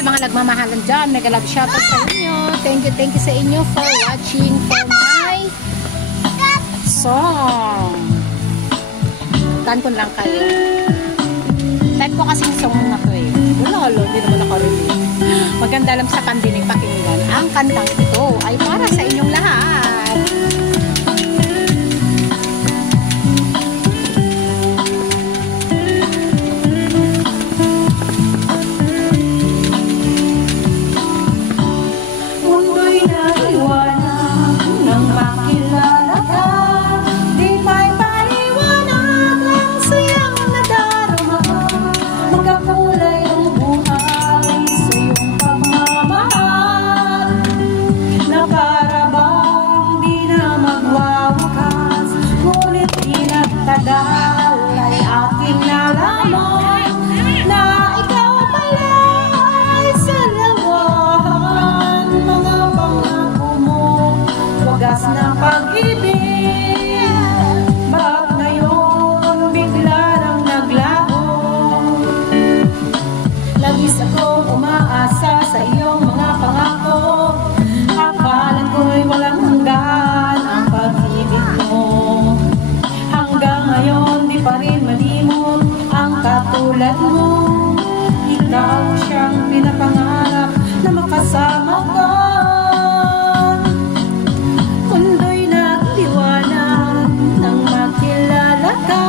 sa mga nagmamahalan dyan. Mega love shoutout sa inyo. Thank you sa inyo for watching for my song. Tan ko lang kayo. Type ko kasi yung song na to eh. Wala, hindi naman nakarinig. Maganda lang sa kandinig pakinggan. Ang kantang ito ay para sa inyong lahat. Tagal ay aking nalaman na ikaw pala ay salawahan. Mga pangako mo, wagas na pag-ibig. Bakit ngayon bigla nang naglaho? Labis akong umaasa sa iyong mga pangako. Akalan ko'y walang hanggan ang pag-ibig mo. Ngayon di pa rin malimot ang katulad mo. Ikaw siyang pinapangarap na makasama ka. Mundo'y nagliwanag nang makilala ka.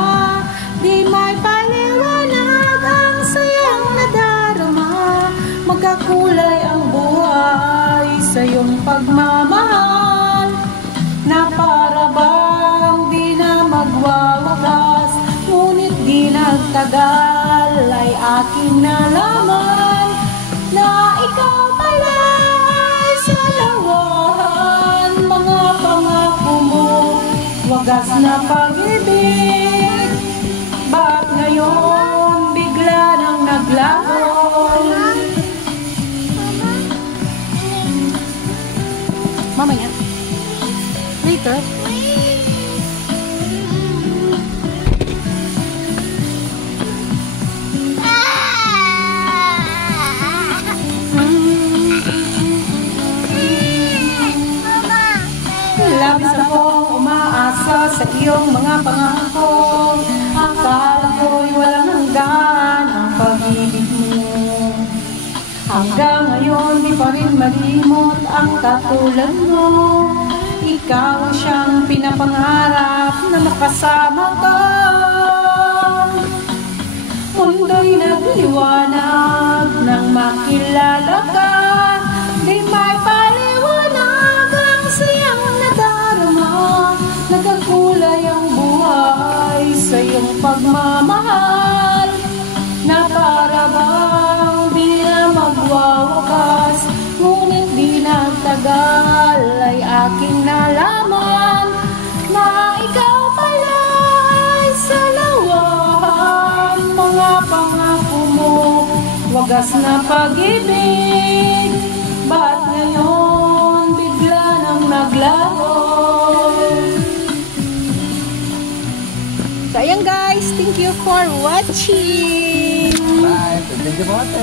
Di may paliwanag ang sayang nadarama. Magkakulay ang buhay sa iyong pagmamahal, na para bang di na magwawakas. Ngunit di nagtagal ay aking nalaman na ikaw pala ay salawahan. Mga pangako mo, wagas na pag-ibig. Bakit ngayon bigla nang naglaho? Mamaya. Later. Labis akong umaasa sa iyong mga pangako. Akala ko'y walang hanggan ang pag-ibig mo. Hanggang ngayon di pa rin malimot ang katulad mo. Ikaw siyang pinapangarap na makasama ka. Mundo'y nagliwanag nang makilala ka. Di may paliwanag ang sayang nadarama. Nagkakulay ang buhay sa iyong pagmamahal, na para bang di na magwawakas. Ngunit di nagtagal ay aking nalaman na ikaw pala ay salawahan. Mga pangako mo, wagas na pag-ibig. Ba't ngayon bigla nang naglaho? So ayan guys, thank you for watching. Bye. Thank you for watching.